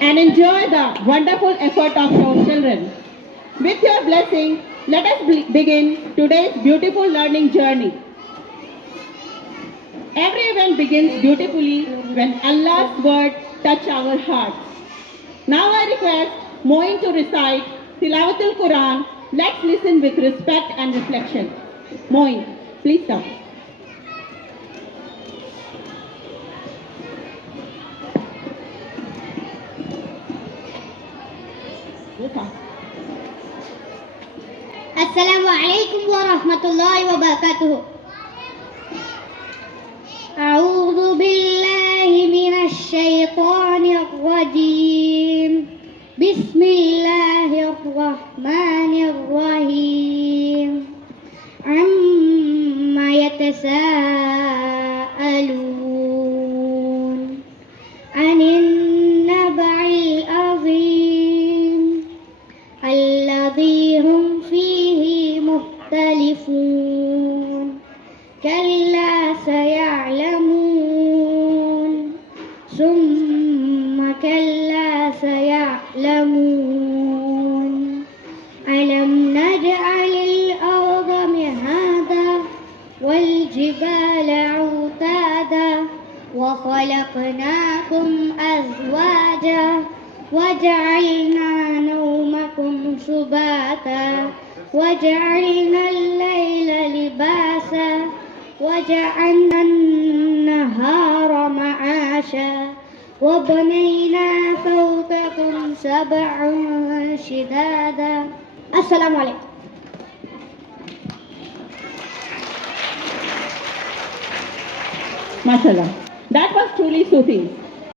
and enjoy the wonderful effort of our children. With your blessing, let us begin today's beautiful learning journey. Every event begins beautifully when Allah's word touch our hearts. Now I request Moin to recite Tilawatul Quran. Let's listen with respect and reflection. Moin, please start. السلام عليكم ورحمة الله وبركاته. أعوذ بالله من الشيطان الرجيم. بسم الله الرحمن الرحيم. عما يتساءلون عن النبع العظيم الذي هم فيه مختلفون كلا سيعلمون ثم كلا سيعلمون ألم نجعل الأرض مهادا والجبال أوتادا وخلقناكم أزواجا وجعلنا نومكم سباتا وجعلنا الليل لباسا وجعلنا النهار معاشا وبنينا فوقكم سبعا شدادا. السلام عليكم. MashaAllah. That was truly soothing.